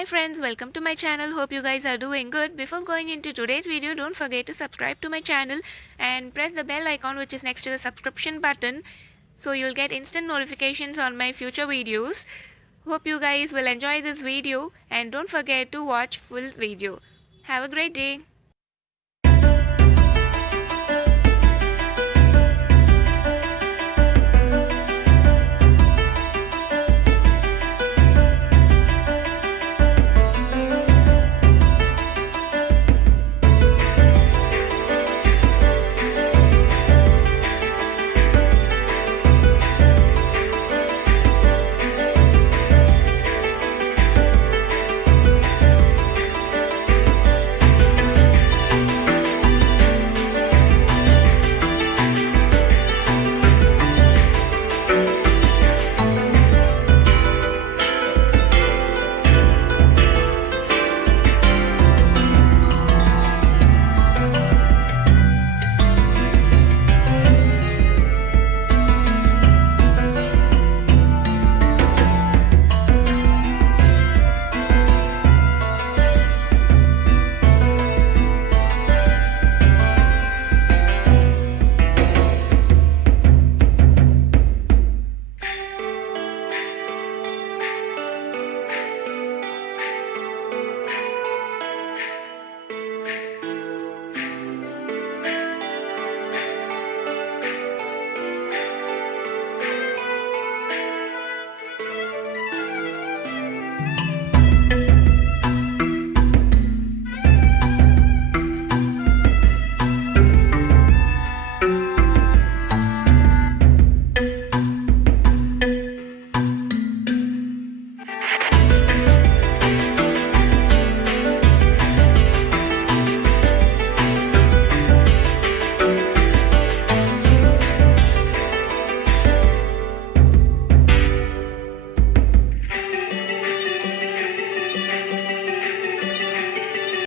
Hi friends, welcome to my channel. Hope you guys are doing good. Before going into today's video, don't forget to subscribe to my channel and press the bell icon which is next to the subscription button so you'll get instant notifications on my future videos. Hope you guys will enjoy this video and don't forget to watch full video. Have a great day.